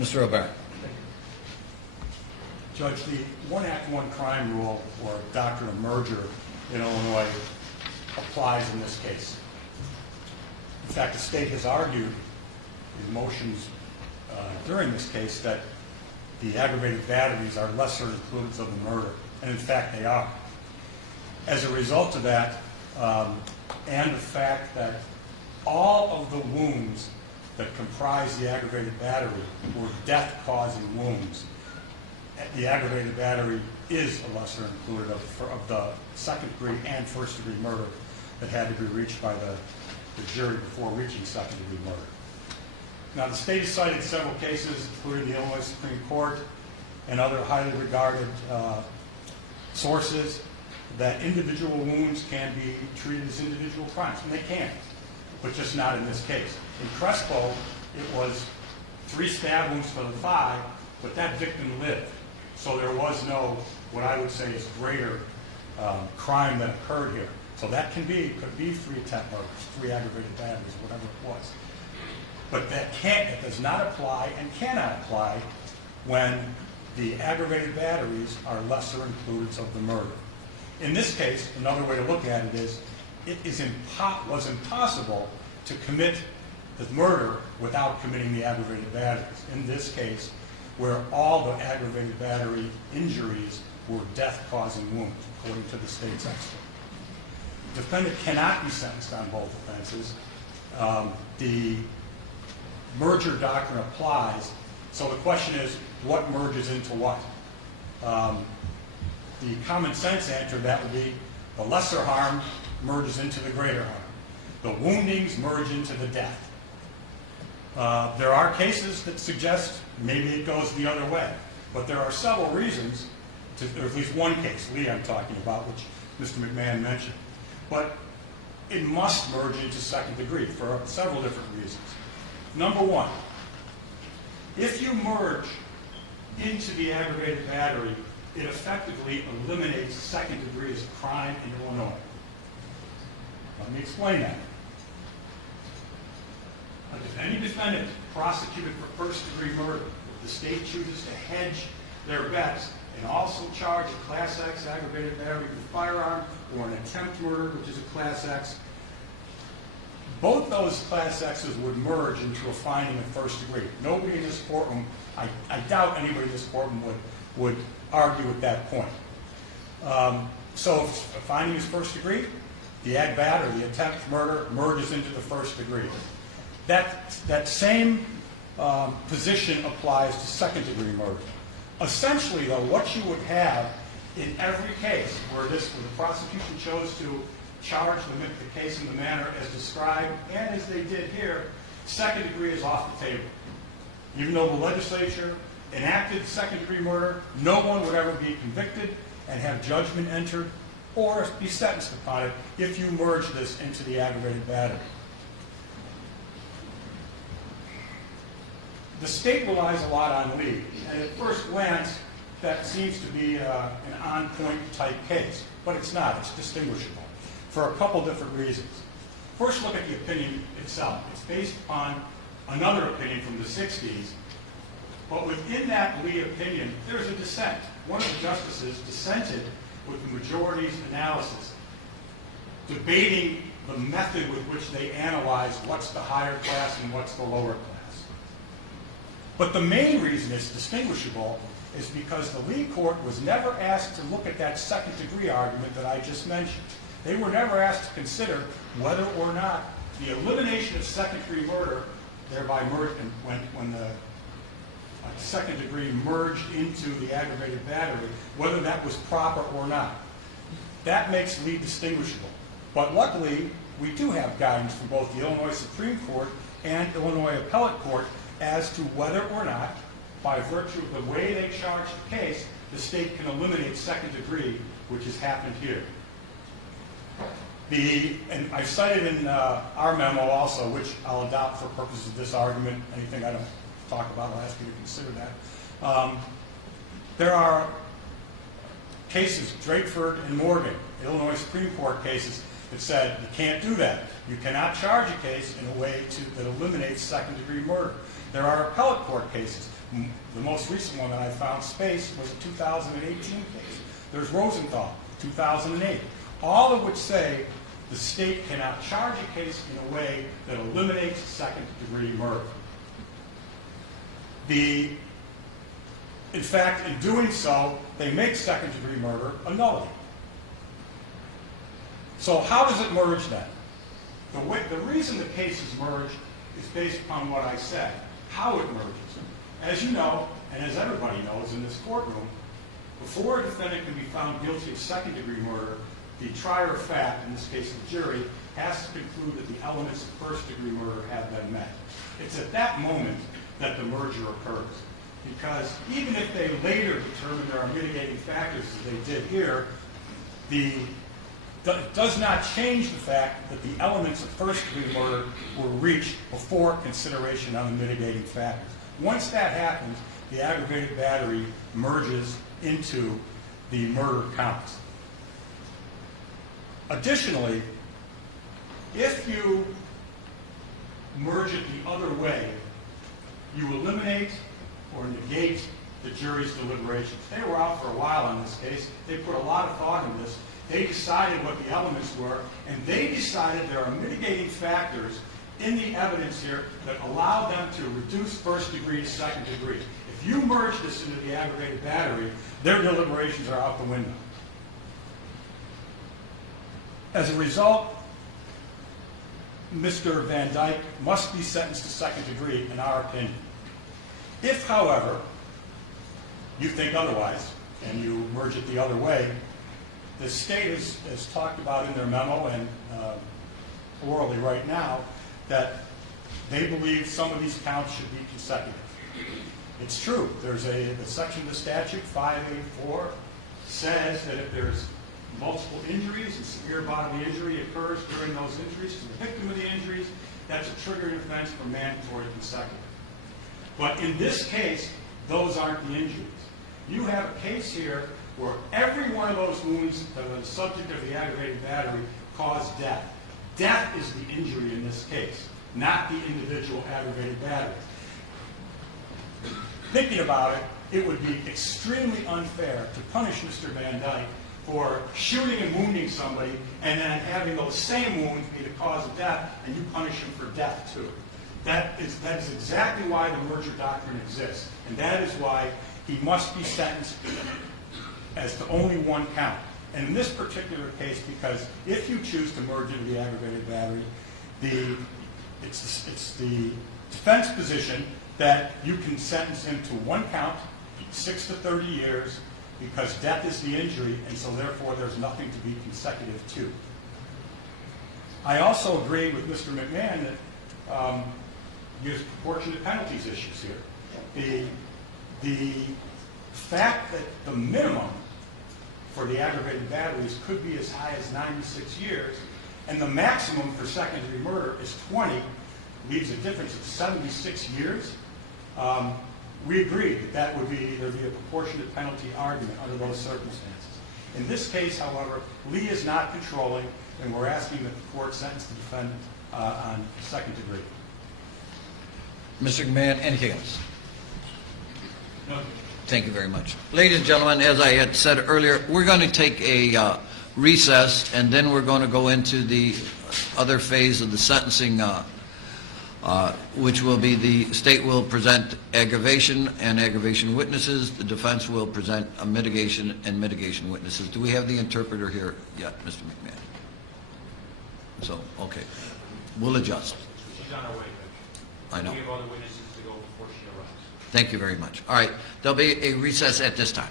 Mr. O'Barron. Judge, the one act, one crime rule, or doctrine of merger in Illinois applies in this case. In fact, the state has argued in motions during this case that the aggravated batteries are lesser included of the murder, and in fact they are. As a result of that, and the fact that all of the wounds that comprise the aggravated battery were death-causing wounds, the aggravated battery is a lesser included of the second-degree and first-degree murder that had to be reached by the jury before reaching second-degree murder. Now, the state has cited several cases, including the Illinois Supreme Court and other highly regarded sources, that individual wounds can be treated as individual crimes, and they can, but just not in this case. In Crespo, it was 3 stab wounds for the thigh, but that victim lived. So there was no, what I would say is greater crime that occurred here. So that could be 3 attempt murders, 3 aggravated batteries, whatever it was. But that does not apply and cannot apply when the aggravated batteries are lesser included of the murder. In this case, another way to look at it is, was impossible to commit the murder without committing the aggravated batteries. In this case, where all the aggravated battery injuries were death-causing wounds, according to the state's expert. The defendant cannot be sentenced on both offenses. The merger doctrine applies. So the question is, what merges into what? The common sense answer to that would be the lesser harm merges into the greater harm. The woundings merge into the death. There are cases that suggest maybe it goes the other way, but there are several reasons, or at least one case, Lee I'm talking about, which Mr. McMahon mentioned. But it must merge into second degree for several different reasons. Number one, if you merge into the aggravated battery, it effectively eliminates second degree as a crime in Illinois. Let me explain that. If any defendant prosecuted for first degree murder, if the state chooses to hedge their bets and also charge a Class X aggravated battery with a firearm or an attempt murder, which is a Class X, both those Class X's would merge into a finding of first degree. Nobody in this courtroom, I doubt anybody in this courtroom would argue at that point. So if a finding is first degree, the ag bat or the attempt murder merges into the first degree. That same position applies to second degree murder. Essentially, though, what you would have in every case where the prosecution chose to charge the case in the manner as described and as they did here, second degree is off the table. Even though the legislature enacted second degree murder, no one would ever be convicted and have judgment entered or be sentenced upon it if you merge this into the aggravated battery. The state relies a lot on Lee, and at first glance, that seems to be an on-point type case, but it's not. It's distinguishable for a couple different reasons. First, look at the opinion itself. It's based on another opinion from the 60s, but within that Lee opinion, there's a dissent. One of the justices dissented with the majority's analysis, debating the method with which they analyze what's the higher class and what's the lower class. But the main reason it's distinguishable is because the Lee court was never asked to look at that second degree argument that I just mentioned. They were never asked to consider whether or not the elimination of second degree murder, thereby when the second degree merged into the aggravated battery, whether that was proper or not. That makes Lee distinguishable. But luckily, we do have guidance from both the Illinois Supreme Court and Illinois Appellate Court as to whether or not, by virtue of the way they charge the case, the state can eliminate second degree, which has happened here. And I cited in our memo also, which I'll adopt for purposes of this argument. Anything I don't talk about, I'll ask you to consider that. There are cases, Drakeford and Morgan, Illinois Supreme Court cases, that said you can't do that. You cannot charge a case in a way that eliminates second degree murder. There are appellate court cases. The most recent one that I found, Space, was a 2018 case. There's Rosenthal, 2008. All of which say the state cannot charge a case in a way that eliminates second-degree murder. In fact, in doing so, they make second-degree murder a nullity. So how does it merge then? The reason the cases merge is based upon what I said, how it merges. As you know, and as everybody knows in this courtroom, before a defendant can be found guilty of second-degree murder, the trier of fact, in this case the jury, has to conclude that the elements of first-degree murder have been met. It's at that moment that the merger occurs. Because even if they later determine there are mitigating factors, as they did here, it does not change the fact that the elements of first-degree murder were reached before consideration on the mitigating factors. Once that happens, the aggravated battery merges into the murder counts. Additionally, if you merge it the other way, you eliminate or negate the jury's deliberations. They were out for a while on this case. They put a lot of thought in this. They decided what the elements were, and they decided there are mitigating factors in the evidence here that allow them to reduce first degree to second degree. If you merge this into the aggravated battery, their deliberations are out the window. As a result, Mr. Van Dyke must be sentenced to second degree, in our opinion. If, however, you think otherwise, and you merge it the other way, the state has talked about in their memo and orally right now that they believe some of these counts should be consecutive. It's true. There's a section of the statute, 584, says that if there's multiple injuries and severe bodily injury occurs during those injuries to the victim of the injuries, that's a triggering offense for mandatory consecutive. But in this case, those aren't the injuries. You have a case here where every one of those wounds that are the subject of the aggravated battery caused death. Death is the injury in this case, not the individual aggravated battery. Thinking about it, it would be extremely unfair to punish Mr. Van Dyke for shooting and wounding somebody and then having those same wounds be the cause of death, and you punish him for death too. That is exactly why the merger doctrine exists, and that is why he must be sentenced as to only one count. And in this particular case, because if you choose to merge into the aggravated battery, it's the defense position that you can sentence him to one count, 6 to 30 years, because death is the injury, and so therefore there's nothing to be consecutive to. I also agree with Mr. McMahon that there's proportionate penalties issues here. The fact that the minimum for the aggravated batteries could be as high as 96 years, and the maximum for second-degree murder is 20, leaves a difference of 76 years. We agree that would be a proportionate penalty argument under those circumstances. In this case, however, Lee is not controlling, and we're asking that the court sentence the defendant on second degree. Mr. McMahon, anything else? No. Thank you very much. Ladies and gentlemen, as I had said earlier, we're going to take a recess, and then we're going to go into the other phase of the sentencing, which will be the state will present aggravation and aggravation witnesses. The defense will present a mitigation and mitigation witnesses. Do we have the interpreter here yet, Mr. McMahon? So, okay. We'll adjust. She's on her way, Judge. I know. We have other witnesses to go before she arrives. Thank you very much. All right. There'll be a recess at this time.